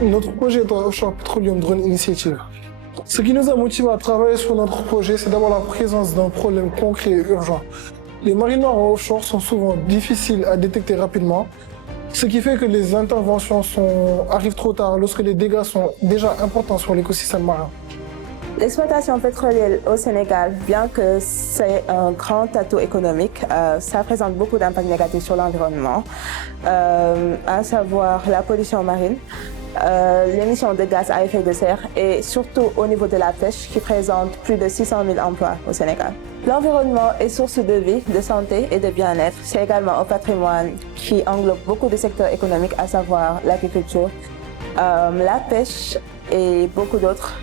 Notre projet est Offshore Petroleum Drone Initiative. Ce qui nous a motivés à travailler sur notre projet, c'est d'abord la présence d'un problème concret et urgent. Les marines noires en offshore sont souvent difficiles à détecter rapidement, ce qui fait que les interventions arrivent trop tard lorsque les dégâts sont déjà importants sur l'écosystème marin. L'exploitation pétrolière au Sénégal, bien que c'est un grand atout économique, ça présente beaucoup d'impacts négatifs sur l'environnement, à savoir la pollution marine, l'émission de gaz à effet de serre et surtout au niveau de la pêche qui présente plus de 600 000 emplois au Sénégal. L'environnement est source de vie, de santé et de bien-être. C'est également un patrimoine qui englobe beaucoup de secteurs économiques, à savoir l'agriculture, la pêche et beaucoup d'autres.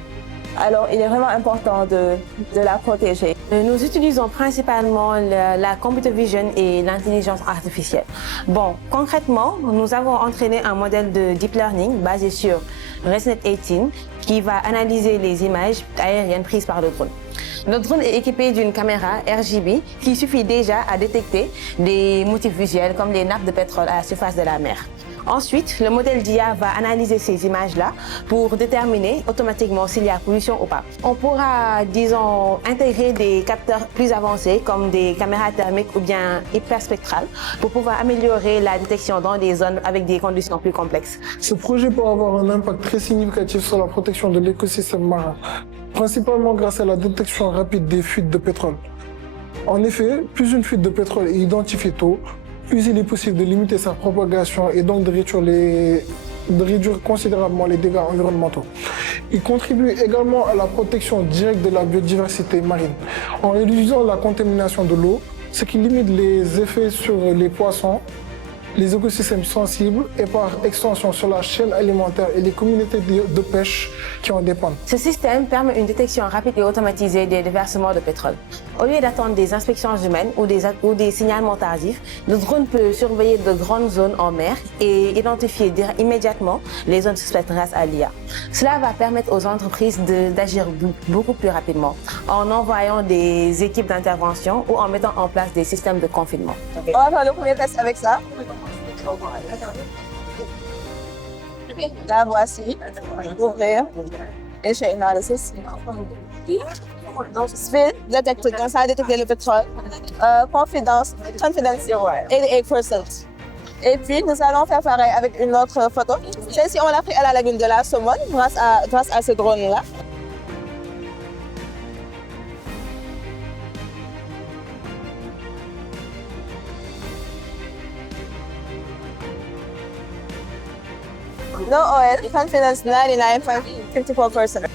Alors, il est vraiment important de la protéger. Nous utilisons principalement la computer vision et l'intelligence artificielle. Bon, concrètement, nous avons entraîné un modèle de deep learning basé sur ResNet 18 qui va analyser les images aériennes prises par le drone. Notre drone est équipé d'une caméra RGB qui suffit déjà à détecter des motifs visuels comme les nappes de pétrole à la surface de la mer. Ensuite, le modèle d'IA va analyser ces images-là pour déterminer automatiquement s'il y a pollution ou pas. On pourra, disons, intégrer des capteurs plus avancés comme des caméras thermiques ou bien hyperspectrales pour pouvoir améliorer la détection dans des zones avec des conditions plus complexes. Ce projet peut avoir un impact très significatif sur la protection de l'écosystème marin, principalement grâce à la détection rapide des fuites de pétrole. En effet, plus une fuite de pétrole est identifiée tôt, plus il est possible de limiter sa propagation et donc de réduire considérablement les dégâts environnementaux. Il contribue également à la protection directe de la biodiversité marine en réduisant la contamination de l'eau, ce qui limite les effets sur les poissons, les écosystèmes sensibles et par extension sur la chaîne alimentaire et les communautés de pêche qui en dépendent. Ce système permet une détection rapide et automatisée des déversements de pétrole. Au lieu d'attendre des inspections humaines ou des signalements tardifs, le drone peut surveiller de grandes zones en mer et identifier immédiatement les zones suspectes grâce à l'IA. Cela va permettre aux entreprises d'agir beaucoup plus rapidement en envoyant des équipes d'intervention ou en mettant en place des systèmes de confinement. On va faire le premier test avec ça. La voici. Ouvrir. Et j'ai une analysis. Speed detected. Donc ça a détecté le pétrole. Confidence 88%. Et puis nous allons faire pareil avec une autre photo. Celle-ci on l'a pris à la lagune de la Somone grâce à ce drone-là. No oil, confidence 99.54%.